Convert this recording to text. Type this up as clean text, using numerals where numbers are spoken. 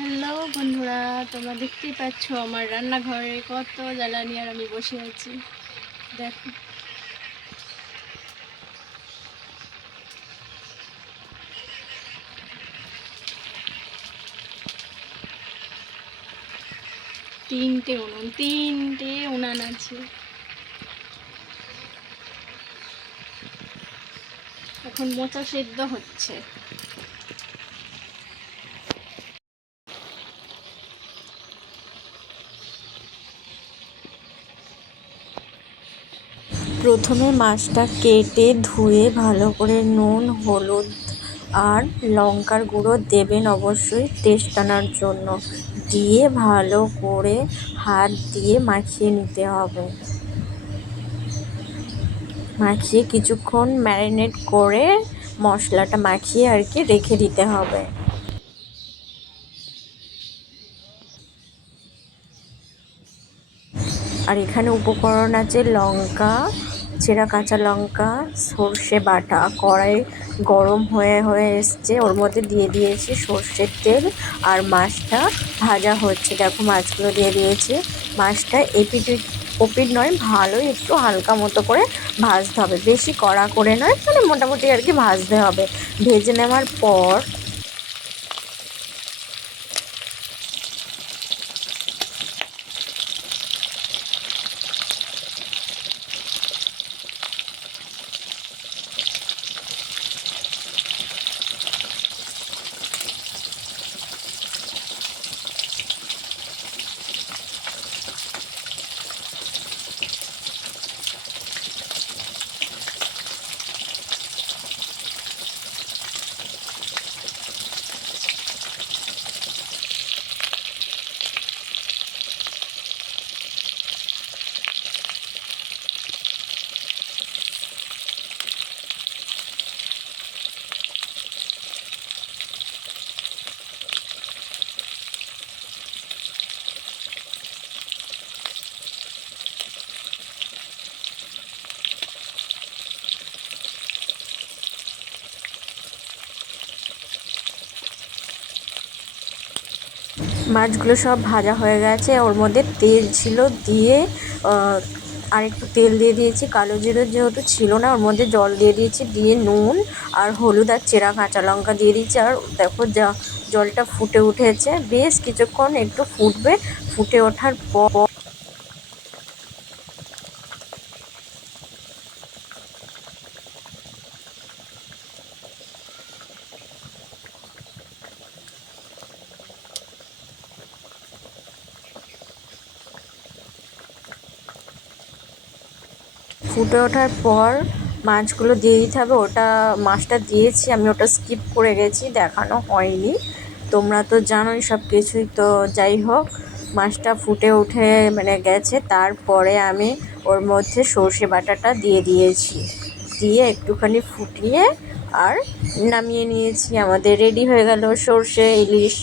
Hello বন্ধুরা, তোমরা দেখতেই পাচ্ছ আমার রান্নাঘরে কত জ্বালানি আর আমি বসে আছি। দেখো, তিনটে উনান আছে। এখন মোচা সেদ্ধ হচ্ছে। প্রথমে মাছটা কেটে ধুয়ে ভালো করে নুন, হলুদ আর লঙ্কার গুঁড়ো দেবেন অবশ্যই টেস্ট আনার জন্য। দিয়ে ভালো করে হাত দিয়ে মাখিয়ে নিতে হবে। মাখিয়ে কিছুক্ষণ ম্যারিনেট করে মশলাটা মাখিয়ে রেখে দিতে হবে। আর এখানে উপকরণ আছে লঙ্কা, চেরা কাঁচা লঙ্কা, সর্ষে বাটা। কড়াই গরম হয়ে এসছে, ওর মধ্যে দিয়ে দিয়েছি সর্ষের তেল আর মাছটা ভাজা হচ্ছে। দেখো মাছগুলো দিয়ে দিয়েছি। মাছটা ওপিট নয়, ভালোই একটু হালকা মতো করে ভাজতে হবে, বেশি কড়া করে নয়, মানে মোটামুটি ভাজতে হবে। ভেজে নেওয়ার পর মাছগুলো সব ভাজা হয়ে গেছে। ওর মধ্যে তেল ছিল, দিয়ে আর একটু তেল দিয়ে দিয়েছি। কালো জিরে যেহেতু ছিল না, ওর মধ্যে জল দিয়ে দিয়েছি। দিয়ে নুন আর হলুদ আর চেরা কাঁচা লঙ্কা দিয়ে দিয়েছি। আর দেখো জলটা ফুটে উঠেছে। বেশ কিছুক্ষণ একটু ফুটবে। ফুটে ওঠার পর মাছগুলো দিয়ে দিতে হবে। মাছটা দিয়েছি আমি, ওটা স্কিপ করে গেছি, দেখানো হয়নি। তোমরা তো জানোই সব কিছুই। তো যাই হোক, মাছটা ফুটে উঠে গেছে। তারপরে আমি ওর মধ্যে সর্ষে বাটাটা দিয়ে দিয়েছি। দিয়ে একটুখানি ফুটিয়ে আর নামিয়ে নিয়েছি। আমাদের রেডি হয়ে গেল সর্ষে ইলিশ।